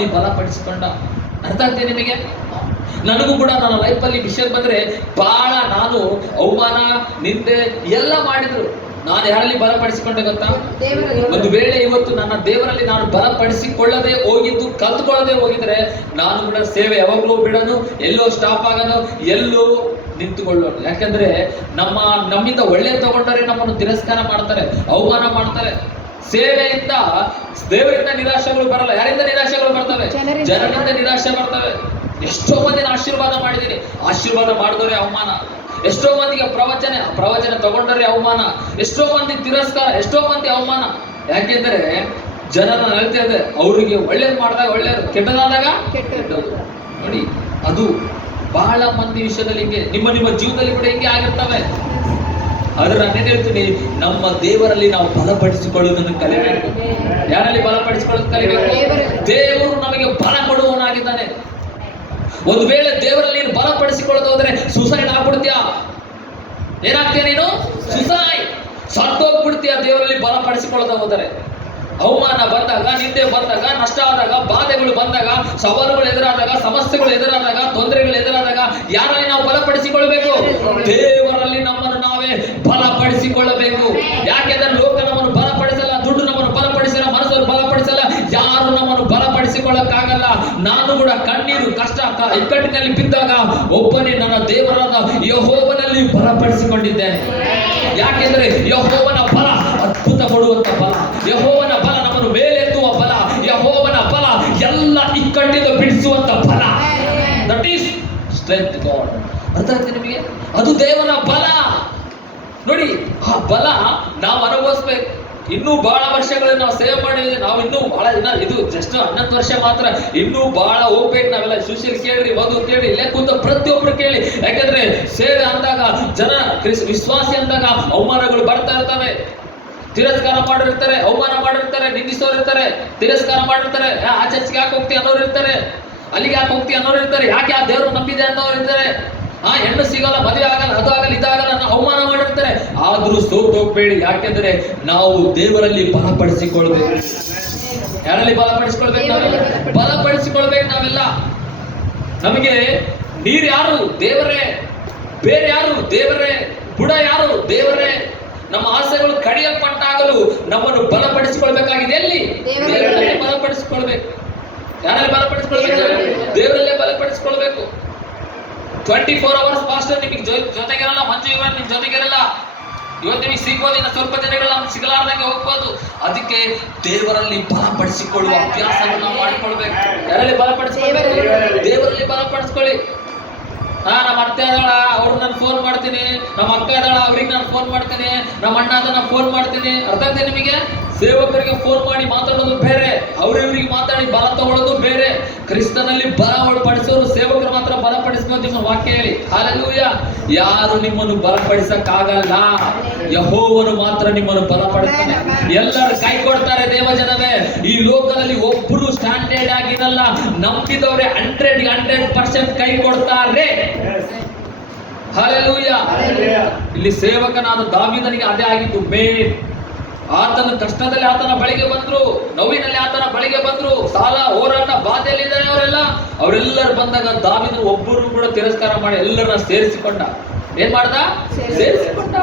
ಅಲ್ಲಿ ಬಲಪಡಿಸಿಕೊಂಡ. ಅರ್ಥ ಆಗ್ತದೆ ನಿಮಗೆ? ನನಗೂ ಕೂಡ ನನ್ನ ಲೈಫಲ್ಲಿ ವಿಷಯ ಬಂದ್ರೆ ಬಹಳ ನಾನು ಅವಮಾನ ನಿಂದೆ ಎಲ್ಲ ಮಾಡಿದ್ರು. ನಾನು ಯಾರಲ್ಲಿ ಬಲಪಡಿಸಿಕೊಂಡೆ ಗೊತ್ತಾ? ಒಂದು ವೇಳೆ ಇವತ್ತು ನನ್ನ ದೇವರಲ್ಲಿ ನಾನು ಬಲಪಡಿಸಿಕೊಳ್ಳದೆ ಹೋಗಿದ್ದು, ಕಲ್ತ್ಕೊಳ್ಳದೆ ಹೋಗಿದ್ರೆ ನಾನು ಕೂಡ ಸೇವೆ ಯಾವಾಗಲೂ ಬಿಡೋನು, ಎಲ್ಲೋ ಸ್ಟಾಪ್ ಆಗೋನು, ಎಲ್ಲೋ ನಿಂತುಕೊಳ್ಳೋನು. ಯಾಕಂದ್ರೆ ನಮ್ಮಿಂದ ಒಳ್ಳೆ ತಗೊಂಡರೆ ನಮ್ಮನ್ನು ತಿರಸ್ಕಾರ ಮಾಡ್ತಾರೆ, ಅವಮಾನ ಮಾಡ್ತಾರೆ. ಸೇವೆಯಿಂದ ದೇವರಿಂದ ನಿರಾಶೆಗಳು ಬರಲ್ಲ. ಯಾರಿಂದ ನಿರಾಶೆಗಳು ಬರ್ತವೆ? ಜನರಿಂದ ನಿರಾಶೆ ಬರ್ತವೆ. ಎಷ್ಟೋ ಮಂದಿನ ಆಶೀರ್ವಾದ ಮಾಡಿದ್ದೀನಿ, ಆಶೀರ್ವಾದ ಮಾಡಿದವರೇ ಅವಮಾನ. ಎಷ್ಟೋ ಮಂದಿಗೆ ಪ್ರವಚನ ತಗೊಂಡರೆ ಅವಮಾನ. ಎಷ್ಟೋ ಮಂದಿ ತಿರಸ್ಕಾರ, ಎಷ್ಟೋ ಮಂದಿ ಅವಮಾನ. ಯಾಕೆಂದ್ರೆ ಜನರನ್ನ ಹೇಳ್ತಾ ಇದೆ, ಅವರಿಗೆ ಒಳ್ಳೇದು ಮಾಡಿದಾಗ ಒಳ್ಳೇದು, ಕೆಟ್ಟದಾದಾಗ ಕೆಟ್ಟದ್ದು. ನೋಡಿ, ಅದು ಬಹಳ ಮಂದಿ ವಿಷಯದಲ್ಲಿ ಹಿಂಗೆ, ನಿಮ್ಮ ಜೀವನದಲ್ಲಿ ಕೂಡ ಹಿಂಗೆ ಆಗಿರ್ತವೆ. ಆದ್ರೆ ನಾನೇನು ಹೇಳ್ತೀನಿ, ನಮ್ಮ ದೇವರಲ್ಲಿ ನಾವು ಬಲಪಡಿಸಿಕೊಳ್ಳುವುದನ್ನು ಕಲಿಬೇಕು. ಯಾರಲ್ಲಿ ಬಲಪಡಿಸಿಕೊಳ್ಳೋದು ಕಲಿಬೇಕು? ದೇವರು ನಮಗೆ ಬಲ ಕೊಡುವವನಾಗಿದ್ದಾನೆ. ಒಂದು ವೇಳೆ ದೇವರಲ್ಲಿ ನೀನು ಬಲಪಡಿಸಿಕೊಳ್ಳೋದು ಹೋದ್ರೆ ಸುಸೈಡ್ ಆಗ್ಬಿಡ್ತೀಯ. ಏನಾಗ್ತೀಯ ನೀನು? ಸುಸೈಡ್, ಸತ್ತೋಗ್ಬಿಡ್ತೀಯ ದೇವರಲ್ಲಿ ಬಲಪಡಿಸಿಕೊಳ್ಳೋದು ಹೋದರೆ. ಅವಮಾನ ಬಂದಾಗ, ನಿಂದೆ ಬಂದಾಗ, ನಷ್ಟ ಆದಾಗ, ಬಾಧೆಗಳು ಬಂದಾಗ, ಸವಾಲುಗಳು ಎದುರಾದಾಗ, ಸಮಸ್ಯೆಗಳು ಎದುರಾದಾಗ, ತೊಂದರೆಗಳು ಎದುರಾದಾಗ ಯಾರಲ್ಲಿ ನಾವು ಬಲಪಡಿಸಿಕೊಳ್ಳಬೇಕು? ದೇವರಲ್ಲಿ ನಮ್ಮನ್ನು ನಾವೇ ಬಲಪಡಿಸಿಕೊಳ್ಳಬೇಕು. ಯಾಕೆಂದ್ರೆ ಲೋಕ ನಮ್ಮನ್ನು ಬಲಪಡಿಸಲ್ಲ, ದುಡ್ಡು ನಮ್ಮನ್ನು ಬಲಪಡಿಸಲ್ಲ, ಮನಸ್ಸನ್ನು ಬಲಪಡಿಸಲ್ಲ, ಯಾರು ನಮ್ಮನ್ನು ಬಲಪಡಿಸಿಕೊಳ್ಳಕ್ಕಾಗಲ್ಲ. ನಾನು ಕೂಡ ಕಣ್ಣೀರು, ಕಷ್ಟ, ಇಕ್ಕಟ್ಟಿನಲ್ಲಿ ಬಿದ್ದಾಗ ಒಬ್ಬನೇ ನನ್ನ ದೇವರಾದ ಯೆಹೋವನಲ್ಲಿ ಬಲಪಡಿಸಿಕೊಂಡಿದ್ದೇನೆ. ಯಾಕೆಂದ್ರೆ ಯೆಹೋವನ ಬಲ ಅದ್ಭುತ ಕೊಡುವಂತ ಬಲ, ಯೆಹೋವನ ಬಲ ನಮ್ಮನ್ನು ಮೇಲೆತ್ತುವ ಬಲ, ಯೆಹೋವನ ಬಲ ಎಲ್ಲ ಇಕ್ಕಟ್ಟಿಂದ ಬಿಡಿಸುವಂತ ಬಲ. That is strength god. ಅರ್ಥ ಆಗ್ತದೆ ನಿಮಗೆ? ಅದು ದೇವರ ಬಲ. ನೋಡಿ, ಆ ಬಲ ನಾವು ಅನುಭವಿಸ್ಬೇಕು. ಇನ್ನೂ ಬಹಳ ವರ್ಷಗಳಲ್ಲಿ ನಾವು ಸೇವೆ ಮಾಡಿದ್ರೆ, ನಾವು ಇನ್ನೂ ಬಹಳ ದಿನ, ಇದು ಜಸ್ಟ್ 11 ವರ್ಷ ಮಾತ್ರ, ಇನ್ನೂ ಬಹಳ ಹೋಗ್ಬೇಕು. ನಾವೆಲ್ಲ ಸುಶೀಲ್ ಕೇಳ್ರಿ, ಮಧು ಕೇಳಿ, ಇಲ್ಲೇ ಕೂತ ಪ್ರತಿಯೊಬ್ರು ಕೇಳಿ. ಯಾಕಂದ್ರೆ ಸೇವೆ ಅಂದಾಗ, ಜನ ವಿಶ್ವಾಸಿ ಅಂದಾಗ ಅವಮಾನಗಳು ಬರ್ತಾ ಇರ್ತವೆ. ತಿರಸ್ಕಾರ ಮಾಡಿರ್ತಾರೆ, ಅವಮಾನ ಮಾಡಿರ್ತಾರೆ, ನಿಂದಿಸೋರು ಇರ್ತಾರೆ, ತಿರಸ್ಕಾರ ಮಾಡಿರ್ತಾರೆ. ಆ ಚರ್ಚ್ಗೆ ಯಾಕೆ ಹೋಗ್ತಿ ಅನ್ನೋರು ಇರ್ತಾರೆ, ಅಲ್ಲಿಗೆ ಯಾಕೆ ಹೋಗ್ತಿ ಅನ್ನೋರು ಇರ್ತಾರೆ, ಯಾಕೆ ಆ ದೇವರು ನಂಬಿದೆ ಅನ್ನೋರು ಇರ್ತಾರೆ. ಹೆಣ್ಣು ಸಿಗಲ್ಲ, ಮದುವೆ ಆಗಲ್ಲ, ಅದು ಆಗಲ್ಲ, ಇದಾಗಲ್ಲ, ಅವಮಾನ ಮಾಡಿರ್ತಾರೆ. ಆದ್ರೂ ಸೋತು ಹೋಗ್ಬೇಡಿ. ಯಾಕೆಂದ್ರೆ ನಾವು ದೇವರಲ್ಲಿ ಬಲಪಡಿಸಿಕೊಳ್ಬೇಕು. ಯಾರಲ್ಲಿ ಬಲಪಡಿಸಿಕೊಳ್ಬೇಕು? ಬಲಪಡಿಸಿಕೊಳ್ಬೇಕು ನಾವೆಲ್ಲ. ನಮಗೆ ನೀರು ಯಾರು? ದೇವರೇ. ಬೇರೆ ಯಾರು? ದೇವರೇ. ಬುಡ ಯಾರು? ದೇವರೇ. ನಮ್ಮ ಆಸೆಗಳು ಕಡಿಯಲ್ಪಟ್ಟಾಗಲು ನಮ್ಮನ್ನು ಬಲಪಡಿಸಿಕೊಳ್ಬೇಕಾಗಿದೆ. ಎಲ್ಲಿ? ದೇವರಲ್ಲೇ ಬಲಪಡಿಸಿಕೊಳ್ಬೇಕು. ಯಾರಲ್ಲಿ ಬಲಪಡಿಸಿಕೊಳ್ಬೇಕು? ದೇವರಲ್ಲೇ ಬಲಪಡಿಸಿಕೊಳ್ಬೇಕು. 24 hours ಪಾಸ್ಟರ್ ನಿಮಗೆ ಜೊತೆಗಿರಲ್ಲ, ಮಂಜು ಇವನ್ ನಿಮ್ ಜೊತೆಗಿರಲ್ಲ. ಇವತ್ತು ನಿಮಗೆ ಸಿಗ್ಬೋದು, ಇನ್ನು ಸ್ವಲ್ಪ ದಿನಗಳ ಸಿಗಲಾರ್ದಂಗೆ ಹೋಗ್ಬೋದು. ಅದಕ್ಕೆ ದೇವರಲ್ಲಿ ಬಲಪಡಿಸಿಕೊಳ್ಳುವ ಅಭ್ಯಾಸವನ್ನು ನಾವು ಮಾಡಿಕೊಳ್ಬೇಕು. ಯಾರಲ್ಲಿ ಬಲಪಡಿಸಿಕೊಳ್ಬೇಕು? ದೇವರಲ್ಲಿ ಬಲಪಡಿಸ್ಕೊಳ್ಳಿ. ನಮ್ಮ ಅತ್ತೆ ಅದಾಳ, ಅವ್ರು ನಾನು ಫೋನ್ ಮಾಡ್ತೀನಿ. ನಮ್ಮ ಅಕ್ಕ ಅದಾಳ, ಅವ್ರಿಗೆ ನಾನು ಫೋನ್ ಮಾಡ್ತೀನಿ. ನಮ್ಮ ಅಣ್ಣ ಅದ, ನಾನು ಫೋನ್ ಮಾಡ್ತೀನಿ. ಅರ್ಥ ಆಗ್ತದೆ ನಿಮಗೆ? ಸೇವಕರಿಗೆ ಫೋನ್ ಮಾಡಿ ಮಾತಾಡೋದು ಬೇರೆ, ಅವ್ರಿವ್ರಿಗೆ ಮಾತಾಡಿ ಬಲ ತಗೊಳ್ಳೋದು ಬೇರೆ. ಕ್ರಿಸ್ತನಲ್ಲಿ ಬಲಪಡಿಸೋರು ಸೇವಕರು ಮಾತ್ರ ಬಲಪಡಿಸ್ಬೋದು. ನಿಮ್ಮ ವಾಕ್ಯ ಹೇಳಿ. ಹಲ್ಲೆಲೂಯಾ. ಯಾರು ನಿಮ್ಮನ್ನು ಬಲಪಡಿಸಕ್ಕಾಗಲ್ಲ, ಯೆಹೋವನು ಮಾತ್ರ ನಿಮ್ಮನ್ನು ಬಲಪಡಿಸ್ತಾನೆ. ಎಲ್ಲರೂ ಕೈ ಕೊಡ್ತಾರೆ ದೇವಜನವೇ. ಈ ಲೋಕದಲ್ಲಿ ಒಬ್ಬರು ಸ್ಟ್ಯಾಂಡರ್ಡ್ ಆಗಿರಲ್ಲ. ನಂಬಿದವರೇ 100% ಕೈ ಕೊಡ್ತಾರೆ. ಹಲ್ಲೆಲೂಯಾ. ಇಲ್ಲಿ ಸೇವಕನಾದ ದಾವೀದನಿಗೆ ಅದೇ ಆಗಿತ್ತು ಮೇನ್. ಆತನ ಕಷ್ಟದಲ್ಲಿ ಆತನ ಬಳಿಗೆ ಬಂದ್ರು, ನೋವಿನಲ್ಲಿ ಆತನ ಬಳಿಗೆ ಬಂದ್ರು, ಸಾಲ, ಹೋರಾಟ, ಬಾಧೆಯಲ್ಲಿದ್ದಾರೆ ಅವರೆಲ್ಲರೂ ಬಂದಾಗ ದಾವೀದನು ಒಬ್ಬರು ಕೂಡ ತಿರಸ್ಕಾರ ಮಾಡಿ ಎಲ್ಲರನ್ನ ಸೇರಿಸಿಕೊಂಡ. ಏನ್ ಮಾಡ್ದ? ಸೇರಿಸಿಕೊಂಡ.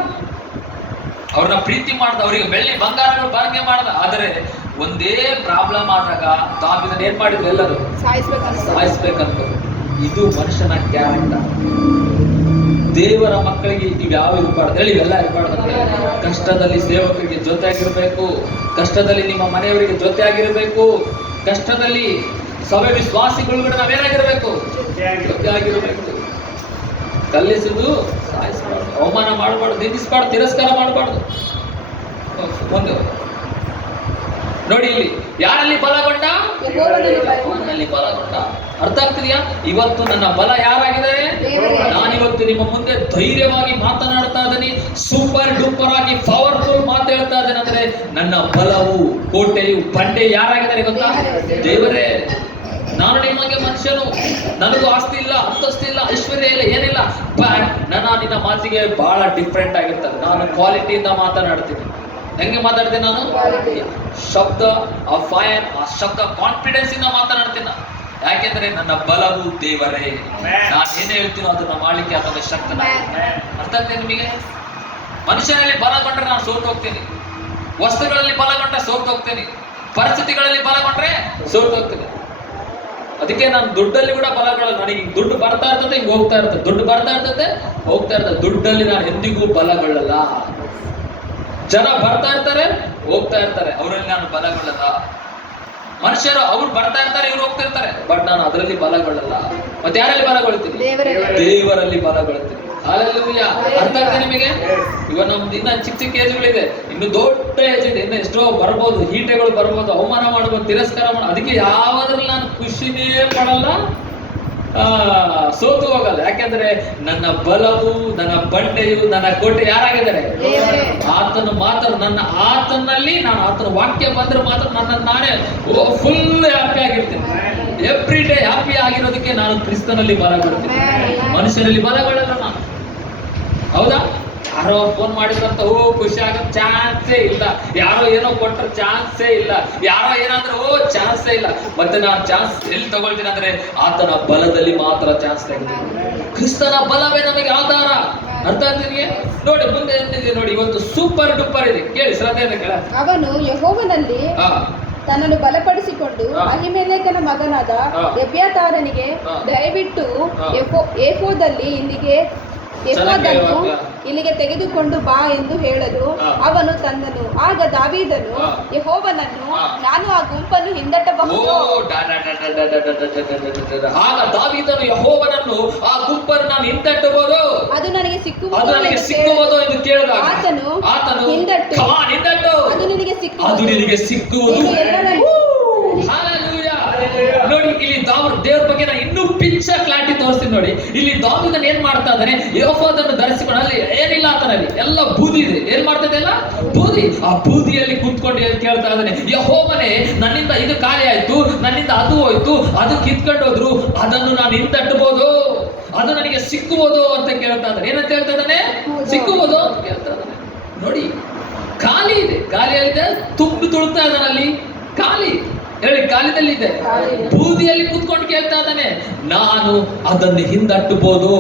ಅವ್ರನ್ನ ಪ್ರೀತಿ ಮಾಡ್ದ, ಅವರಿಗೆ ಬೆಳ್ಳಿ ಬಂಗಾರಗಳು ಬಾಂಧೆ ಮಾಡ್ದ. ಆದರೆ ಒಂದೇ ಪ್ರಾಬ್ಲಮ್ ಆದಾಗ ದಾವೀದನು ಏನ್ ಮಾಡಿದ್ರು? ಎಲ್ಲರೂ ಸಾಯಿಸ್ಬೇಕಂತ. ಇದು ಮನುಷ್ಯನ ಕ್ಯಾರೆಕ್ಟರ್. ದೇವರ ಮಕ್ಕಳಿಗೆ ಇವ್ಯಾವ ಇರಬಾರ್ದು ಹೇಳಿ, ಇವೆಲ್ಲ ಇರಬಾರ್ದು. ಕಷ್ಟದಲ್ಲಿ ಸೇವಕರಿಗೆ ಜೊತೆ ಆಗಿರ್ಬೇಕು, ಕಷ್ಟದಲ್ಲಿ ನಿಮ್ಮ ಮನೆಯವರಿಗೆ ಜೊತೆ ಆಗಿರ್ಬೇಕು, ಕಷ್ಟದಲ್ಲಿ ಸಭೆ ವಿಶ್ವಾಸಿಗಳು ಕೂಡ ನಾವೇನಾಗಿರ್ಬೇಕು? ಜೊತೆ ಆಗಿರ್ಬೇಕು. ಕಲ್ಲಿಸುದು, ಸಾಯಿಸಬಾರ್ದು, ಅವಮಾನ ಮಾಡಬಾರ್ದು, ನಿಂದಿಸಬಾರ್ದು, ತಿರಸ್ಕಾರ ಮಾಡಬಾರ್ದು. ಒಂದು ನೋಡಿ, ಇಲ್ಲಿ ಯಾರಲ್ಲಿ ಬಲಗೊಂಡ? ಯೆಹೋವನಲ್ಲಿ ಬಲಗೊಂಡ. ಅರ್ಥ ಆಗ್ತಿದೆಯಾ? ಇವತ್ತು ನನ್ನ ಬಲ ಯಾರಾಗಿದೆ? ನಾನಿವತ್ತು ನಿಮ್ಮ ಮುಂದೆ ಧೈರ್ಯವಾಗಿ ಮಾತನಾಡ್ತಾ ಇದ್ದೀನಿ, ಸೂಪರ್ ಡೂಪರ್ ಆಗಿ ಪವರ್ಫುಲ್ ಮಾತು ಹೇಳ್ತಾ ಇದ್ದೇನೆ. ಅಂದ್ರೆ ನನ್ನ ಬಲವು, ಕೋಟೆಯು, ಬಂಡೆ ಯಾರಾಗಿದ್ದಾರೆ ಗೊತ್ತಾ? ದೇವರೇ. ನಾನು ನಿಮಗೆ ಮನುಷ್ಯನು, ನನಗೂ ಆಸ್ತಿ ಇಲ್ಲ, ಅಂತಸ್ತಿಲ್ಲ, ಐಶ್ವರ್ಯ ಇಲ್ಲ, ಏನಿಲ್ಲ. ಬಟ್ ನಿನ್ನ ಮಾತಿಗೆ ಬಹಳ ಡಿಫ್ರೆಂಟ್ ಆಗಿರ್ತದೆ. ನಾನು ಕ್ವಾಲಿಟಿಯಿಂದ ಮಾತನಾಡ್ತೀನಿ. ಹೆಂಗೆ ಮಾತಾಡ್ತೀನಿ ನಾನು? ಶಬ್ದ ಆ ಫೈರ್, ಆ ಶಬ್ದ ಕಾನ್ಫಿಡೆನ್ಸ್ ಇಂದ ಮಾತನಾಡ್ತೀನಿ. ಯಾಕೆಂದ್ರೆ ನನ್ನ ಬಲವು ದೇವರೇ. ನಾನು ಏನ್ ಹೇಳ್ತೀನೋ ಅದನ್ನ ಮಾಡ್ಲಿಕ್ಕೆ ಆತನ ಶಕ್ತನ. ಅರ್ಥ ಆಗ್ತದೆ ನಿಮಗೆ? ಮನುಷ್ಯನಲ್ಲಿ ಬಲಗೊಂಡ್ರೆ ನಾನು ಸೋತು ಹೋಗ್ತೀನಿ, ವಸ್ತುಗಳಲ್ಲಿ ಬಲಗೊಂಡ್ರೆ ಸೋತು ಹೋಗ್ತೇನೆ, ಪರಿಸ್ಥಿತಿಗಳಲ್ಲಿ ಬಲಗೊಂಡ್ರೆ ಸೋತು ಹೋಗ್ತೇನೆ. ಅದಕ್ಕೆ ನಾನು ದುಡ್ಡಲ್ಲಿ ಕೂಡ ಬಲಗೊಳ್ಳಲ್ಲ. ನನಗೆ ದುಡ್ಡು ಬರ್ತಾ ಇರ್ತದೆ, ಹಿಂಗೆ ಹೋಗ್ತಾ ಇರ್ತದೆ, ದುಡ್ಡು ಬರ್ತಾ ಇರ್ತದೆ, ಹೋಗ್ತಾ ಇರ್ತದೆ. ದುಡ್ಡಲ್ಲಿ ನಾನು ಎಂದಿಗೂ ಬಲಗೊಳ್ಳಲ್ಲ. ಜನ ಬರ್ತಾ ಇರ್ತಾರೆ, ಹೋಗ್ತಾ ಇರ್ತಾರೆ, ಅವರಲ್ಲಿ ನಾನು ಬಲಗೊಳ್ಳಲ್ಲ. ಮನುಷ್ಯರು ಅವ್ರು ಬರ್ತಾ ಇರ್ತಾರೆ, ಇವ್ರು ಹೋಗ್ತಾ ಇರ್ತಾರೆ, ಬಟ್ ನಾನು ಅದರಲ್ಲಿ ಬಲಗೊಳ್ಳಲ್ಲ. ಮತ್ತೆ ಯಾರಲ್ಲಿ ಬಲಗೊಳ್ತೀನಿ? ದೇವರಲ್ಲಿ ಬಲಗೊಳ್ತೀನಿ. ಹಾಲೆಲೂಯಾ. ಅರ್ಥ ಆಗ್ತದೆ ನಿಮಗೆ? ಇವಾಗ ನಮ್ದು ಇನ್ನ ಚಿಕ್ಕ ಚಿಕ್ಕ ಏಜ್ಗಳಿದೆ, ಇನ್ನು ದೊಡ್ಡ ಏಜ್ ಇದೆ, ಇನ್ನು ಎಷ್ಟೋ ಬರ್ಬೋದು, ಹೀಟೆಗಳು ಬರ್ಬೋದು, ಅವಮಾನ ಮಾಡ್ಬೋದು, ತಿರಸ್ಕಾರ ಮಾಡ್ಬೋದು. ಅದಕ್ಕೆ ಯಾವ್ದ್ರಲ್ಲಿ ನಾನು ಖುಷಿನೇ ಪಡಲ್ಲ, ಸೋತು ಹೋಗಲ್ಲ. ಯಾಕೆಂದ್ರೆ ನನ್ನ ಬಲವು, ನನ್ನ ಬಂಡೆಯು, ನನ್ನ ಕೋಟೆ ಯಾರಾಗಿದ್ದಾರೆ? ಆತನ ಮಾತ್ರ. ನನ್ನ ಆತನಲ್ಲಿ ನಾನು ಆತನ ವಾಕ್ಯ ಬಂದ್ರೆ ಮಾತ್ರ ನನ್ನ ನಾನೇ ಫುಲ್ ಹ್ಯಾಪಿ ಆಗಿರ್ತೀನಿ. ಎವ್ರಿ ಡೇ ಹ್ಯಾಪಿ ಆಗಿರೋದಕ್ಕೆ ನಾನು ಕ್ರಿಸ್ತನಲ್ಲಿ ಬಲಗೊಳ್ತೀನಿ, ಮನುಷ್ಯರಲ್ಲಿ ಬಲಗೊಳ್ಳಲ್ಲ ನಾನು. ಹೌದಾ? ಯಾರೋ ಫೋನ್ ಮಾಡಿದ್ರಂತ ಖುಷಿ ಆಗೋ ಚಾನ್ಸೇ ಇಲ್ಲ. ಯಾರೋ ಏನೋ ಕೊಟ್ಟರೆ ಚಾನ್ಸೇ ಇಲ್ಲ. ಯಾರೋ ಏನಾದ್ರೂ ಚಾನ್ಸೇ ಇಲ್ಲ. ಮತ್ತೆ ನಾನು ಚಾನ್ಸ್ ಎಲ್ಲಿ ತಗೊಳ್ತೀನಿ ಅಂದ್ರೆ ಆತನ ಬಲದಲ್ಲಿ ಮಾತ್ರ ಚಾನ್ಸ್ ತಗೊಳ್ತೀನಿ. ಕ್ರಿಸ್ತನ ಬಲವೇ ನಮಗೆ ಆಧಾರ. ಅರ್ಥ ಆಗ್ತಿದೆಯೇ? ನೋಡಿ ಮುಂದೆ ಎಂತಿದೆ ನೋಡಿ, ಇವತ್ತು ಸೂಪರ್ ಡೂಪರ್ ಇದೆ, ಕೇಳಿ ಶ್ರದ್ಧೆಯಿಂದ ಕೇಳ. ಅವನು ಯೆಹೋವನಲ್ಲಿ ತನ್ನನ್ನು ಬಲಪಡಿಸಿಕೊಂಡು ಅಹಿಮೆಲೆಕನ ಮಗನಾದ ಎಬ್ಯಾತಾರನಿಗೆ ದಯವಿಟ್ಟು ಏಫೋದಲ್ಲಿ ಇಲ್ಲಿಗೆ ತೆಗೆದುಕೊಂಡು ಬಾ ಎಂದು ಹೇಳಲು ಅವನು ತಂದನು. ಆಗ ದಾವೀದನು ಯೆಹೋವನನ್ನು, ನಾನು ಆ ಗುಂಪನ್ನು ಹಿಂದಟ್ಟಬಹುದು. ಆಗ ದಾವೀದನು ಯೆಹೋವನನ್ನು, ಆ ಗುಂಪನ್ನು ನಾನು ಹಿಂದಟ್ಟಬಹುದು, ಅದು ನನಗೆ ಸಿಕ್ಕುವುದು ಎಂದು ಕೇಳಿದಾಗ ಆತನು ಹಿಂದಟ್ಟು, ಅದು ನಿನಗೆ ಸಿಕ್ಕುವುದು. ನೋಡಿ ಇಲ್ಲಿ ದೇವ್ರ ಬಗ್ಗೆ ನಾನು ಇನ್ನೂ ಪಿಕ್ಚರ್ ಕ್ಲಾರಿಟಿ ತೋರಿಸ್ತೀನಿ ನೋಡಿ. ಇಲ್ಲಿ ದಾವೀದನ ಏನ್ ಮಾಡ್ತಾ ಇದ್ದಾನೆ? ಯೆಹೋವನನ್ನು ಧರಿಸಿಕೊಂಡು, ಅಲ್ಲಿ ಏನಿಲ್ಲ ಆತನಲ್ಲಿ, ಎಲ್ಲ ಬೂದಿ ಇದೆ. ಏನ್ ಮಾಡ್ತಾ ಇದೆ? ಎಲ್ಲ ಬೂದಿ. ಆ ಬೂದಿಯಲ್ಲಿ ಕುತ್ಕೊಂಡು ಕೇಳ್ತಾ ಇದ್ದಾನೆ, ಯೆಹೋವನೇ, ನನ್ನಿಂದ ಇದು ಖಾಲಿ ಆಯ್ತು, ನನ್ನಿಂದ ಅದು ಹೋಯ್ತು, ಅದು ಕಿತ್ಕೊಂಡು ಹೋದ್ರು, ಅದನ್ನು ನಾನು ಹಿಂದಟ್ಟಬಹುದು, ಅದು ನನಗೆ ಸಿಕ್ಕುವುದು ಅಂತ ಕೇಳ್ತಾ ಇದ್ದಾನೆ. ಏನಂತ ಹೇಳ್ತಾ ಇದ್ದಾನೆ? ಸಿಕ್ಕುವುದು ಅಂತ ಕೇಳ್ತಾ ಇದ್ದಾನೆ. ನೋಡಿ, ಖಾಲಿ ಇದೆ, ಖಾಲಿಯಲ್ಲಿದೆ, ತುಂಬಿ ತುಳುತ್ತಾ ಇದ್ದಾನಲ್ಲಿ, ಖಾಲಿ ಹೇಳಿ, ಕಾಲಿನಲ್ಲಿ ಇದೆ, ಬೂದಿಯಲ್ಲಿ ಕೂತ್ಕೊಂಡು ಕೇಳ್ತಾ ಇದ್ದಾನೆ, ನಾನು ಅದನ್ನು ಹಿಂದಟ್ಟಬಹುದು,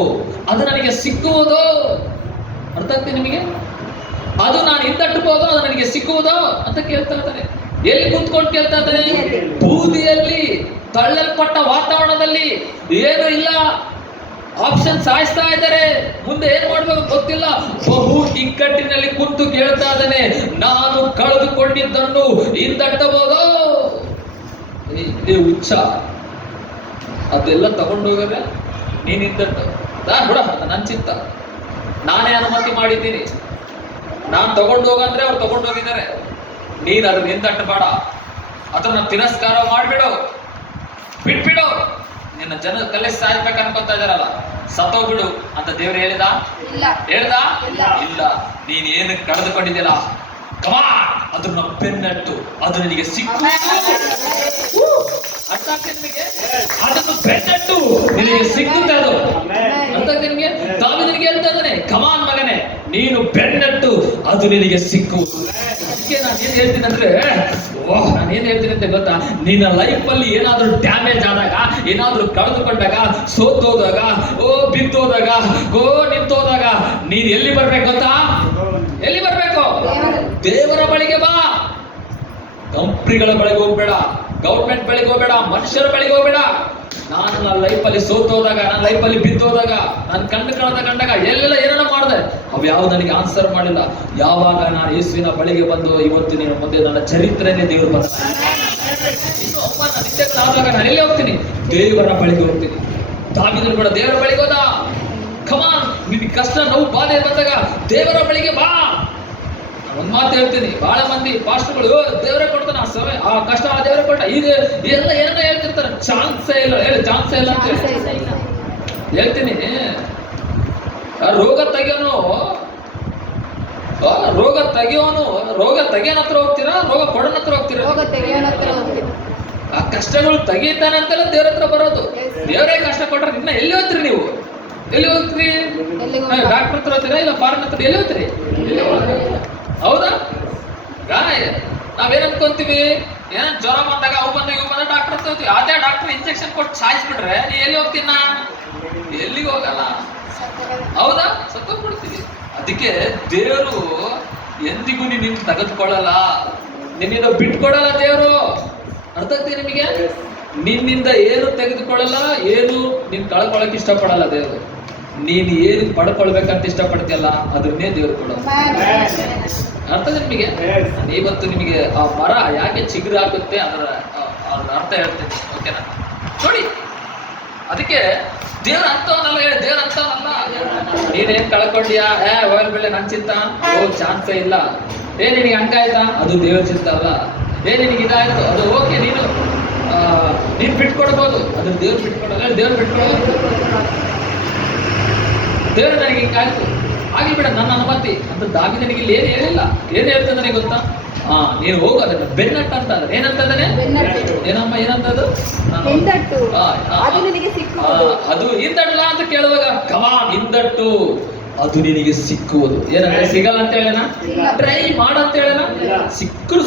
ಅದು ನನಗೆ ಸಿಕ್ಕುವುದು. ಅರ್ಥ ಆಗ್ತದೆ ನಿಮಗೆ? ಅದು ನಾನು ಹಿಂದಟ್ಟಬಹುದು, ಅದು ನನಗೆ ಸಿಕ್ಕುವುದು ಅಂತ ಕೇಳ್ತಾ ಇದ್ದಾನೆ. ಎಲ್ಲಿ ಕೂತ್ಕೊಂಡು ಕೇಳ್ತಾ ಇದ್ದಾನೆ? ಬೂದಿಯಲ್ಲಿ, ತಳ್ಳಲ್ಪಟ್ಟ ವಾತಾವರಣದಲ್ಲಿ, ಏನು ಇಲ್ಲ, ಆಪ್ಷನ್ ಸಾಯಿಸ್ತಾ ಇದ್ದಾರೆ, ಮುಂದೆ ಏನ್ ಮಾಡ್ಬೇಕು ಗೊತ್ತಿಲ್ಲ, ಬಹು ಇಕ್ಕಟ್ಟಿನಲ್ಲಿ ಕೂತು ಕೇಳ್ತಾ ಇದ್ದಾನೆ, ನಾನು ಕಳೆದುಕೊಂಡಿದ್ದನ್ನು ಹಿಂದಟ್ಟಬಹುದು. ಹುಚ್ಚ, ಅದೆಲ್ಲ ತಗೊಂಡು ಹೋಗದೆ ನೀನ್ ಹಿಂದಟ್ಟು ಬಿಡ, ನನ್ ಚಿತ್ತ, ನಾನೇ ಅನುಮತಿ ಮಾಡಿದ್ದೀನಿ, ನಾನ್ ತಗೊಂಡು ಹೋಗಂದ್ರೆ ಅವ್ರು ತಗೊಂಡು ಹೋಗಿದ್ದಾರೆ, ನೀನ್ ಅದನ್ನ ಹಿಂದಟ್ಟಬೇಡ, ಅದನ್ನ ತಿರಸ್ಕಾರ ಮಾಡ್ಬಿಡು, ಬಿಟ್ಬಿಡು. ನಿನ್ನ ಜನ ಕಲಿಸಿ ಸಾಯ್ಬೇಕು ಅನ್ಕೊತಾ ಇದಾರಲ್ಲ, ಸತ್ತೋಗ್ಬಿಡು ಅಂತ ದೇವ್ರು ಹೇಳ್ದ? ಇಲ್ಲ. ನೀನ್ ಏನು ಕಳೆದುಕೊಂಡಿದ್ಯಲ್ಲ, ಕಮಾನ್, ಅದನ್ನ ಬೆನ್ನಟ್ಟು, ಅದು ನಿನಗೆ ಸಿಕ್ಕು. ಅರ್ಥ ಆಗ್ತದೆ ನಿಮಗೆ? ಅದನ್ನು ಬೆನ್ನಟ್ಟು ನಿನಗೆ ಸಿಕ್ಕುತ್ತೆ, ಅದು ಅರ್ಥ ಆಗ್ತದೆ ನಿಮಗೆ? ದಾವೀದನಿಗೆ ಹೇಳ್ತಾ ಇದ್ದಾನೆ, ಕಮಾನ್ ಮಗನೇ, ನೀನು ಬೆನ್ನಟ್ಟು, ಅದು ನಿನಗೆ ಸಿಕ್ಕು. ಅದಕ್ಕೆ ನಾನು ಏನ್ ಹೇಳ್ತೀನಿ ಅಂದ್ರೆ, ನಾನು ಏನ್ ಹೇಳ್ತೀನಿ ಅಂತ ಗೊತ್ತಾ? ನಿನ್ನ ಲೈಫ್ ಅಲ್ಲಿ ಏನಾದ್ರೂ ಡ್ಯಾಮೇಜ್ ಆದಾಗ, ಏನಾದ್ರೂ ಕಳೆದುಕೊಂಡಾಗ, ಸೋತೋದಾಗ, ಬಿತ್ತೋದಾಗ, ನಿಂತೋದಾಗ, ನೀನ್ ಎಲ್ಲಿ ಬರ್ಬೇಕು ಗೊತ್ತಾ? ಎಲ್ಲಿ ಬರ್ಬೇಕು? ದೇವರ ಬಳಿಗೆ ಬಾ. ಕಂಪ್ನಿಗಳ ಬಳಿಗೆ ಹೋಗ್ಬೇಡ, ಗೌರ್ಮೆಂಟ್ ಬಳಿಗೆ ಹೋಗ್ಬೇಡ, ಮನುಷ್ಯರ ಬಳಿಗೆ ಹೋಗ್ಬೇಡ. ನಾನು ನನ್ನ ಲೈಫಲ್ಲಿ ಸೋತೋದಾಗ, ನನ್ನ ಲೈಫಲ್ಲಿ ಬಿದ್ದೋದಾಗ, ನಾನು ಕಂಡಾಗ ಎಲ್ಲ ಏನೇನೋ ಮಾಡಿದೆ, ಅವು ಯಾವ ನನಗೆ ಆನ್ಸರ್ ಮಾಡಿಲ್ಲ. ಯಾವಾಗ ನಾನು ಯೇಸುವಿನ ಬಳಿಗೆ ಬಂದು ಇವತ್ತು ನೀನು ಮುಂದೆ ನನ್ನ ಚರಿತ್ರೆನೇ ದೇವರು ಬಂದ, ಇನ್ನು ಅವಮಾನ ನಿತ್ಯಗಳಾದಾಗ ನಾನು ಎಲ್ಲಿ ಹೋಗ್ತೀನಿ? ದೇವರ ಬಳಿಗೆ ಹೋಗ್ತೀನಿ. ದಾವೀದನು ಕೂಡ ದೇವರ ಬಳಿಗೆ ಹೋದ. ಕಮಾನ್, ನಿನ್ ಕಷ್ಟ, ನೋವು, ಬಾಧೆ ಬಂದಾಗ ದೇವರ ಬಳಿಗೆ ಬಾ. ಒಂದ್ ಮಾತು ಹೇಳ್ತೀನಿ, ಬಹಳ ಮಂದಿ ಪಾಸ್ಟರ್ಗಳು ದೇವರೇ ಕೊಡ್ತಾನೆ ಆ ಸಮಯ, ಆ ಕಷ್ಟ ಆ ದೇವರೇ ಕೊಟ್ಟ, ಈಗ ಎಲ್ಲ ಏನೋ ಹೇಳ್ತಿರ್ತಾರೆ, ಚಾನ್ಸೇ ಇಲ್ಲ, ಹೇಳಿ ಚಾನ್ಸೇ ಇಲ್ಲ ಅಂತ ಹೇಳ್ತೀನಿ. ರೋಗ ತೆಗಿಯೋನು ರೋಗ ತೆಗಿಯೋನ ಹತ್ರ ಹೋಗ್ತೀರಾ, ರೋಗ ಕೊಡೋನ ಹತ್ರ ಹೋಗ್ತೀರಾ? ಆ ಕಷ್ಟಗಳು ತೆಗಿತಾನಂತೆಲ್ಲ ದೇವ್ರ ಹತ್ರ ಬರೋದು. ದೇವರೇ ಕಷ್ಟ ಕೊಟ್ರೆ ಇನ್ನ ಎಲ್ಲಿ ಹೋಗ್ತೀರಿ ನೀವು? ಎಲ್ಲಿ ಹೋಗ್ತೀರಿ? ಡಾಕ್ಟರ್ ಹತ್ರ ಹೋಗ್ತೀರಾ, ಇಲ್ಲ ಫಾರಿನ್ ಹತ್ರ? ಎಲ್ಲಿ ಹೋಗ್ತೀರಿ? ಹೌದಾ? ನಾವೇನ್ ಅನ್ಕೊಂತೀವಿ? ಏನೋ ಜ್ವರ ಬಂದಾಗ ಅವು ಬಂದಾಗ ಇವು ಬಂದಾಗ ಡಾಕ್ಟರ್ ತಗೋತೀವಿ. ಅದೇ ಡಾಕ್ಟರ್ ಇಂಜೆಕ್ಷನ್ ಕೊಟ್ಟು ಸಾಯಿಸ್ಬಿಟ್ರೆ ನೀ ಎಲ್ಲಿ ಹೋಗ್ತೀನ? ಎಲ್ಲಿಗೆ ಹೋಗಲ್ಲ. ಹೌದಾ? ಸತ್ತೋಗ್ಬಿಡ್ತೀವಿ. ಅದಕ್ಕೆ ದೇವರು ಎಂದಿಗೂ ನಿನ್ನ ತೆಗೆದುಕೊಳ್ಳಲ್ಲ, ನಿನ್ನಿಂದ ಬಿಟ್ಕೊಡಲ್ಲ ದೇವರು. ಅರ್ಥ ಆಗ್ತದೆ ನಿಮಗೆ? ನಿನ್ನಿಂದ ಏನು ತೆಗೆದುಕೊಳ್ಳಲ್ಲ, ಏನು ನೀನ್ ಕಳ್ಕೊಳಕ್ ಇಷ್ಟಪಡಲ್ಲ ದೇವರು. ನೀನ್ ಏನು ಪಡ್ಕೊಳ್ಬೇಕಂತ ಇಷ್ಟಪಡ್ತೀಯಲ್ಲ ಅದನ್ನೇ ದೇವ್ರು ಕೊಡೋದು. ಅರ್ಥ ನಿಮಗೆ? ಇವತ್ತು ನಿಮಗೆ ಆ ಮರ ಯಾಕೆ ಚಿಗುರು ಹಾಕುತ್ತೆ ಅದರ ಅರ್ಥ ಹೇಳ್ತೀನಿ, ಓಕೆನಾ? ನೋಡಿ, ಅದಕ್ಕೆ ದೇವ್ರ ಅಂತವನಲ್ಲ ಹೇಳಿ, ದೇವ್ರ ಅಂತವನಲ್ಲ. ನೀನೇನ್ ಕಳ್ಕೊಂಡ್ಯಾ, ಹೋಗ್ಲಿ ಬೆಳೆ ನನ್ ಚಿಂತ, ಚಾನ್ಸೇ ಇಲ್ಲ. ನಿನಗೆ ಹಂಗಾಯ್ತಾ, ಅದು ದೇವ್ರ ಚಿಂತ ಅಲ್ಲ. ನಿನಗೆ ಇದಾಯ್ತು, ಅದು ಓಕೆ, ನೀನು ಬಿಟ್ಕೊಡ್ಬೋದು, ಅದ್ರ ದೇವ್ರು ಬಿಟ್ಕೊಡಲ್ಲ. ದೇವ್ರು ಬಿಟ್ಕೊಡೋದು, ದೇವ್ರು ನನಗೆ ಹಿಂಗಾಯ್ತು ಆಗ್ಲಿ ಬಿಡ ನನ್ನ ಅನುಮತಿ ಅಂತ ದಾವಿದನಿಗೆ ಇಲ್ಲಿ ಏನು ಹೇಳಿಲ್ಲ. ಏನ್ ಹೇಳ್ತದೆ ನನಗೆ ಗೊತ್ತಾ? ನೀನು ಹೋಗು, ಅದನ್ನ ಬೆನ್ನಟ್ಟ ಅಂತ ಅಂದ್ರೆ ಏನಂತಂದ್ರೆ ಏನಮ್ಮ ಏನಂತದ್ದು? ಅದು ಹಿಂದಟ್ಲ ಅಂತ ಕೇಳುವಾಗ ಕಮಾನ್ ಹಿಂದಟ್ಟು, ಅದು ನಿನಗೆ ಸಿಕ್ಕುವುದು. ಏನಂದ್ರೆ ಸಿಗಲ್ಲ ಅಂತ ಹೇಳೇನ? ಟ್ರೈ ಮಾಡಂತ ಹೇಳೇನ?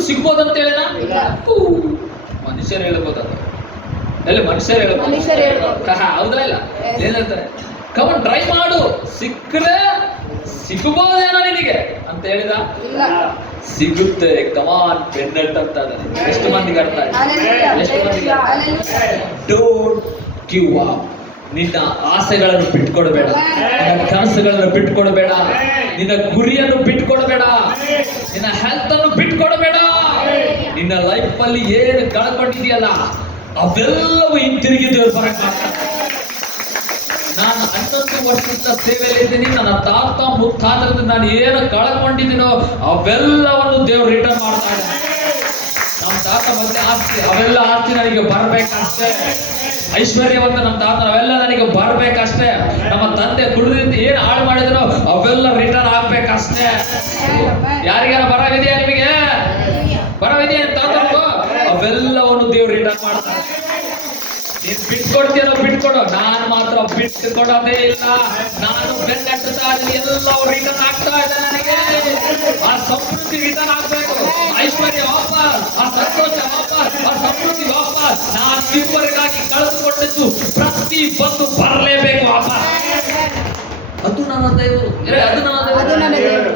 ಸಿಗ್ಬೋದು ಅಂತ ಹೇಳೇನ? ಮನುಷ್ಯರು ಹೇಳ್ಬೋದು, ಅದು ಎಲ್ಲಿ ಮನುಷ್ಯರು ಹೇಳ್ಬೋದು. ಹೌದಾ ಇಲ್ಲ? ಏನಂತಾರೆ? ಕಮನ್ ಟ್ರೈ ಮಾಡು, ಸಿಕ್ಕರೆ ಸಿಗಬಹುದೇನೋ ನಿನಗೆ ಅಂತ ಹೇಳಿದ. ಸಿಗುತ್ತೆ, ಕಮಾನ್ ಬೆನ್ನಟ್ ಅಂತ. ಎಷ್ಟು ಮಂದಿಗೆ ಅರ್ಥ ಆಯ್ತು? ಎಷ್ಟು ಮಂದಿಗೆ? Don't give up. ನಿನ್ನ ಆಸೆಗಳನ್ನು ಬಿಟ್ಕೊಡ್ಬೇಡ, ನಿನ್ನ ಕನಸುಗಳನ್ನು ಬಿಟ್ಕೊಡ್ಬೇಡ, ನಿನ್ನ ಗುರಿಯನ್ನು ಬಿಟ್ಕೊಡ್ಬೇಡ, ನಿನ್ನ ಹೆಲ್ತ್ ಅನ್ನು ಬಿಟ್ಕೊಡ್ಬೇಡ. ನಿನ್ನ ಲೈಫ್ ಅಲ್ಲಿ ಏನು ಕಳ್ಕೊಂಡಿದೆಯಲ್ಲ ಅವೆಲ್ಲವೂ ಹಿಂತಿರುಗಿ ದೇವರು ಬರಕ್ ಮಾಡ್ತಾರೆ. ನಾನು 11 ವರ್ಷದ ಸೇವೆಯಲ್ಲಿ ಇದ್ದೀನಿ. ನನ್ನ ತಾತ ಮುತ್ತಾದ್ರಿಂದ ನಾನು ಏನು ಕಳ್ಕೊಂಡಿದ್ದೀನೋ ಅವೆಲ್ಲವನ್ನು ದೇವ್ರು ರಿಟರ್ನ್ ಮಾಡ್ತಾ ಇದ್ದಾರೆ. ನಮ್ಮ ತಾತ ಮತ್ತೆ ಆಸ್ತಿ, ಅವೆಲ್ಲ ಆಸ್ತಿ ನನಗೆ ಬರ್ಬೇಕಷ್ಟೇ. ಐಶ್ವರ್ಯವಂತ ನಮ್ಮ ತಾತ, ಅವೆಲ್ಲ ನನಗೆ ಬರ್ಬೇಕಷ್ಟೇ. ನಮ್ಮ ತಂದೆ ಕುಡಿದಿಂದ ಏನು ಹಾಳು ಮಾಡಿದ್ರು ಅವೆಲ್ಲ ರಿಟರ್ನ್ ಆಗ್ಬೇಕಷ್ಟೇ. ಯಾರಿಗಾರ ಬರವಿದೆಯಾ ನಿಮಗೆ? ಬರವಿದೆಯಾ ತಾತನಿಗೂ? ಅವೆಲ್ಲವನ್ನು ದೇವ್ರು ರಿಟರ್ನ್ ಮಾಡ್ತಾರೆ. ನೀನ್ ಬಿಟ್ಕೊಡ್ತೀನೋ ಬಿಟ್ಕೊಡೋ, ನಾನು ಮಾತ್ರ ಬಿಟ್ಟುಕೊಡೋದೇ ಇಲ್ಲ. ನಾನು ಬೆನ್ನಟ್ಟುತ್ತಾ ಇದ್ದೀನಿ, ಎಲ್ಲವೂ ರಿಟರ್ನ್ ಆಗ್ತಾ ಇದೆ ನನಗೆ. ಆ ಸಮೃದ್ಧಿ ರಿಟರ್ನ್ ಆಗ್ಬೇಕು, ಐಶ್ವರ್ಯ ವಾಪಸ್, ಆ ಸಂತೋಷ ವಾಪಸ್, ಆ ಸಮೃದ್ಧಿ ವಾಪಸ್. ನಾನು ಇದುವರೆಗಾಗಿ ಕಳೆದುಕೊಂಡಿದ್ದು ಪ್ರತಿ ಬಂದು ಬರಲೇಬೇಕು ವಾಪಸ್. ಅದು ನನ್ನ ದೇವರು, ಅದು ನನ್ನ ದೇವರು.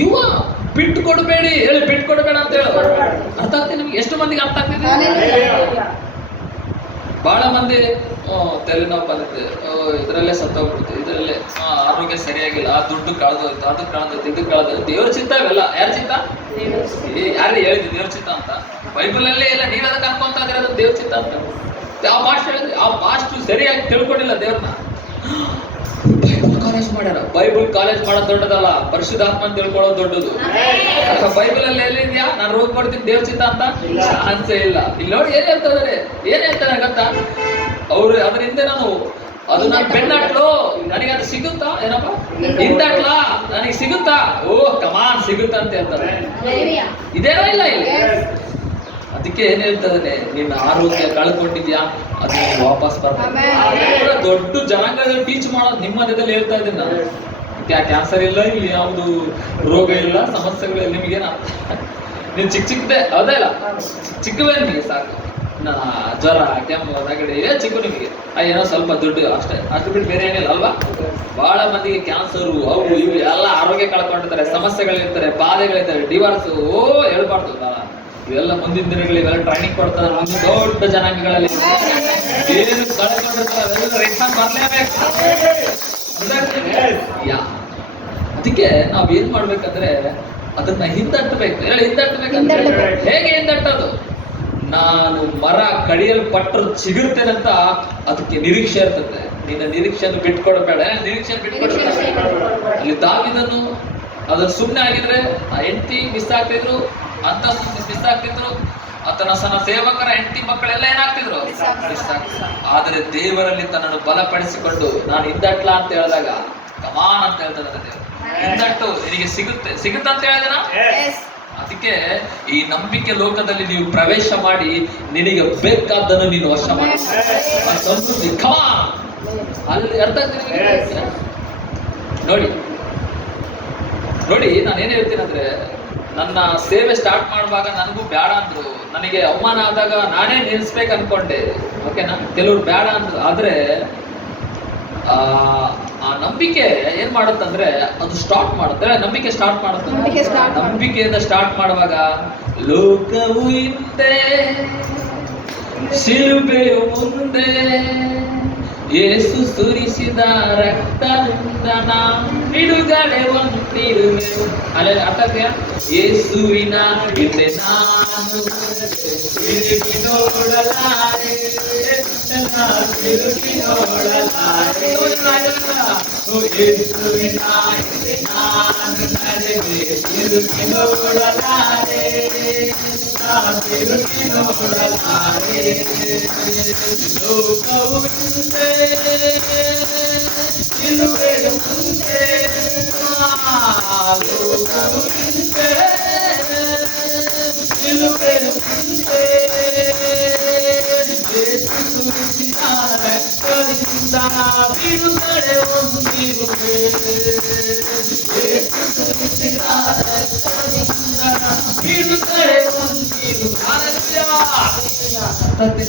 ಗಿವ್ ಅಪ್, ಬಿಟ್ಟುಕೊಡ್ಬೇಡಿ ಹೇಳಿ, ಬಿಟ್ಕೊಡ್ಬೇಡ ಅಂತ ಹೇಳು. ಅರ್ಥ ಆಗ್ತದೆ ನಿಮ್ಗೆ? ಎಷ್ಟು ಮಂದಿಗೆ ಅರ್ಥ ಆಗ್ತಿದೆ? ಬಹಳ ಮಂದಿ ತಲೆನೋವು ಬಂದಿದೆ, ಇದರಲ್ಲೇ ಸತ್ತೋಗ್ಬಿಡುತ್ತೆ, ಇದರಲ್ಲೇ ಆರೋಗ್ಯ ಸರಿಯಾಗಿಲ್ಲ, ಆ ದುಡ್ಡು ಕಳೆದೋಯ್ತು, ಅದು ಕಳೆದೋಯ್ತು, ಇದು ಕಳೆದೋಯ್ತು. ದೇವ್ರ ಚಿಂತ ಇವೆಲ್ಲ. ಯಾರ ಚಿಂತ? ಯಾರು ಹೇಳಿದ್ರು ದೇವ್ರ ಚಿಂತ ಅಂತ? ಬೈಬಲ್ ಅಲ್ಲೇ ಇಲ್ಲ. ನೀವ್ ಅದಕ್ಕೆ ಅನ್ಕೊಂತ ಇರೋದು ದೇವ್ರ ಚಿಂತ ಅಂತ. ಯಾವ ಮಾಸ್ಟರ್ ಹೇಳಿದ್ರೆ ಆ ಮಾಸ್ಟರ್ ಸರಿಯಾಗಿ ತಿಳ್ಕೊಂಡಿಲ್ಲ ದೇವ್ರನ್ನ. ಬೈಬಲ್ ಕಾಲೇಜ್ ಮಾಡ್ಯಾರ. ಬೈಬಲ್ ಕಾಲೇಜ್ ಮಾಡೋದು ದೊಡ್ಡದಲ್ಲ, ಪರಿಶುದ್ಧಾತ್ಮ ತಿಳ್ಕೊಳ್ಳೋದು ದೊಡ್ಡದು. ಬೈಬಲ್ ಅಲ್ಲಿ ಎಲ್ಲಿದ್ಯಾ ನಾನು ರೋಗ ಮಾಡ್ತೀನಿ ದೇವ್ರ ಚಿಂತ ಅಂತ? ಚಾನ್ಸೇ ಇಲ್ಲ. ಇಲ್ಲಿ ನೋಡಿ ಏನ್ ಹೇಳ್ತಾರೆ ಗೊತ್ತಾ? ಅವ್ರು ಅದರಿಂದ ನಾನು ಅದು ನಾನು ಬೆನ್ನಟ್ಲು, ನನಗೆ ಅದು ಸಿಗುತ್ತಾ? ಏನಪ್ಪ ಹಿಂದಟ್ಲಾ, ನನಗೆ ಸಿಗುತ್ತಾ? ಕಮಾನ್ ಸಿಗುತ್ತಾ ಅಂತ ಹೇಳ್ತಾರೆ. ಇದೇನೋ ಇಲ್ಲ ಇಲ್ಲಿ. ಅದಕ್ಕೆ ಏನ್ ಹೇಳ್ತದೆ, ನಿನ್ನ ಆರೋಗ್ಯ ಕಳ್ಕೊಂಡಿದ್ಯಾ, ಅದು ವಾಪಸ್ ಬರ್ಬೇಕು. ದೊಡ್ಡ ಜನಾಂಗದಲ್ಲಿ ಟೀಚ್ ಮಾಡೋದು ನಿಮ್ಮ ಮಧ್ಯದಲ್ಲಿ ಹೇಳ್ತಾ ಇದ್ದೀನಿ ನಾನು. ಕ್ಯಾನ್ಸರ್ ಇಲ್ಲ, ಇಲ್ಲಿ ಯಾವುದು ರೋಗ ಇಲ್ಲ, ಸಮಸ್ಯೆಗಳು ನಿಮಗೇನ? ನೀವು ಚಿಕ್ಕದೇ ಹೌದಾ ಇಲ್ಲ? ಚಿಕ್ಕವೇ ನಿಮಗೆ ಸಾಕು. ಜ್ವರ, ಕೆಮ್ಮು, ನೆಗಡಿ ಚಿಕ್ಕ ನಿಮಗೆ ಏನೋ ಸ್ವಲ್ಪ ದುಡ್ಡು ಅಷ್ಟೇ, ಅಷ್ಟು ಬಿಟ್ಟು ಬೇರೆ ಏನಿಲ್ಲ ಅಲ್ವಾ? ಬಹಳ ಮಂದಿಗೆ ಕ್ಯಾನ್ಸರು, ಅವು ಇವು ಎಲ್ಲ ಆರೋಗ್ಯ ಕಳ್ಕೊಂಡಿರ್ತಾರೆ, ಸಮಸ್ಯೆಗಳಿರ್ತಾರೆ, ಬಾಧೆಗಳಿರ್ತಾರೆ, ಡಿವೋರ್ಸ್. ಹೇಳ್ಬಾರ್ದು. ಇವೆಲ್ಲ ಮುಂದಿನ ದಿನಗಳು ಇವೆಲ್ಲ ಟ್ರೈನಿಂಗ್ ಕೊಡ್ತಾರೆ. ಮುಂದಿನ ದೊಡ್ಡ ಜನಾಂಗಗಳಲ್ಲಿ ಏನು ಕಳ್ಕೊಂಡಿರ್ತಾರೆ ಅವೆಲ್ಲ ರಿಟರ್ನ್ ಬರ್ಲೇಬೇಕು. ಅದಕ್ಕೆ ನಾವ್ ಏನ್ ಮಾಡ್ಬೇಕಂದ್ರೆ ಅದನ್ನ ಹಿಂದಟ್ಟಬೇಕು. ಹಿಂದಟ್ಟಬೇಕಂದ್ರೆ ಹೇಗೆ ಹಿಂದಟ್ಟೋದು? ನಾನು ಮರ ಕಡಿಯಲ್ಪಟ್ಟರು ಚಿಗುರ್ತೇನಂತ ಅದಕ್ಕೆ ನಿರೀಕ್ಷೆ ಇರ್ತದೆ. ನಿನ್ನ ನಿರೀಕ್ಷೆಯನ್ನು ಬಿಟ್ಕೊಡ್ಬೇಡ, ನಿರೀಕ್ಷೆ ಬಿಟ್ಕೊಡ್ಬೇಡ. ಅಲ್ಲಿ ದಾವಿದನು ಅದ್ರ ಸುಮ್ಮನೆ ಆಗಿದ್ರೆ ಆ ಹೆಂಡತಿ ಮಿಸ್ ಆಗ್ತಿದ್ರು, ಅಂತಸ್ತು ಮಿಸ್ ಆಗ್ತಿದ್ರು, ಆತನ ಸೇವಕರ ಹೆಂಡತಿ ಮಕ್ಕಳೆಲ್ಲ ಏನಾಗ್ತಿದ್ರು ಮಿಸ್ ಆಗ್ತಿದ್ರು. ಆದರೆ ದೇವರಲ್ಲಿ ತನ್ನನ್ನು ಬಲಪಡಿಸಿಕೊಂಡು ನಾನು ಹಿಂದಟ್ಲಾ ಅಂತ ಹೇಳಿದಾಗ ಕಮಾನ್ ಅಂತ ಹೇಳ್ತಾರೆ ದೇವರು. ಹಿಂದಟ್ಟು ನಿನಗೆ ಸಿಗುತ್ತೆ ಅಂತ ಹೇಳಿದನ. ಅದಕ್ಕೆ ಈ ನಂಬಿಕೆ ಲೋಕದಲ್ಲಿ ನೀವು ಪ್ರವೇಶ ಮಾಡಿ ನಿನಗೆ ಬೇಕಾದ್ದನ್ನು ನೀನು ವಶ ಮಾಡಿ ಸಮೃದ್ಧಿ ಕಮಾನ್ ಅಲ್ಲಿ ಅರ್ಥ ಆಗ್ತದೆ. ನೋಡಿ ನಾನು ಏನ್ ಹೇಳ್ತೀನಿ ಅಂದ್ರೆ ನನ್ನ ಸೇವೆ ಸ್ಟಾರ್ಟ್ ಮಾಡುವಾಗ ನನಗೂ ಬೇಡ ಅಂದ್ರು, ನನಗೆ ಅವಮಾನ ಆದಾಗ ನಾನೇ ನಿಲ್ಲಿಸ್ಬೇಕು ಅನ್ಕೊಂಡೆ, ಓಕೆನಾ. ಕೆಲವ್ರು ಬೇಡ ಅಂದ್ರು. ಆದ್ರೆ ಆ ನಂಬಿಕೆ ಏನ್ ಮಾಡುತ್ತಂದ್ರೆ ಅದು ಸ್ಟಾರ್ಟ್ ಮಾಡುತ್ತೆ. ನಂಬಿಕೆ ಸ್ಟಾರ್ಟ್ ನಂಬಿಕೆ ಮಾಡುತ್ತೆ. start ಮಾಡುತ್ತೆ. ನಂಬಿಕೆಯಿಂದ ಸ್ಟಾರ್ಟ್ ಮಾಡುವಾಗ ಲೋಕವು ಹಿಂದೆ ಶಿಲುಬೆಯು ಮುಂದೆ ಯೇಸು ಸುರಿಸಿದ ರಕ್ತದಿಂದ ನಾ ಬಿಡುಗಡೆ ಹೊಂದಿರುವೆ. ಅಲ್ಲೇ ಅರ್ಥ ಆಗ್ತೀಯಾ? ಯೇಸುವಿನ ಹಿಂದೆ ನಾನು ತಿರುಗಿ ನೋಡಲಾರೆ, ತಿರುಗಿ ನೋಡಲಾರೆ. ಯೇಸುವಿನ ಹಿಂದೆ ನಾನು ನಡೆದೆ, ತಿರುಗಿ ನೋಡಲಾರೆ, ತಿರುಗಿ ನೋಡಲಾರೆ. ಲೋಕವು ಹಿಂದೆ ಶಿಲುಬೆಯು ಮುಂದೆ, ಲೋಕವು ಹಿಂದೆ ಶಿಲುಬೆಯು ಮುಂದೆ ಯೇಸು ಸುರಿಸಿದ ರಕ್ತದಿಂದ ಬಿಡುಗಡೆ ಹೊಂದಿರುವೆ. ಯೇಸು ಸುರಿಸಿದ ರಕ್ತದಿಂದ ಬಿಡುಗಡೆ ಹೊಂದಿರುವೆ.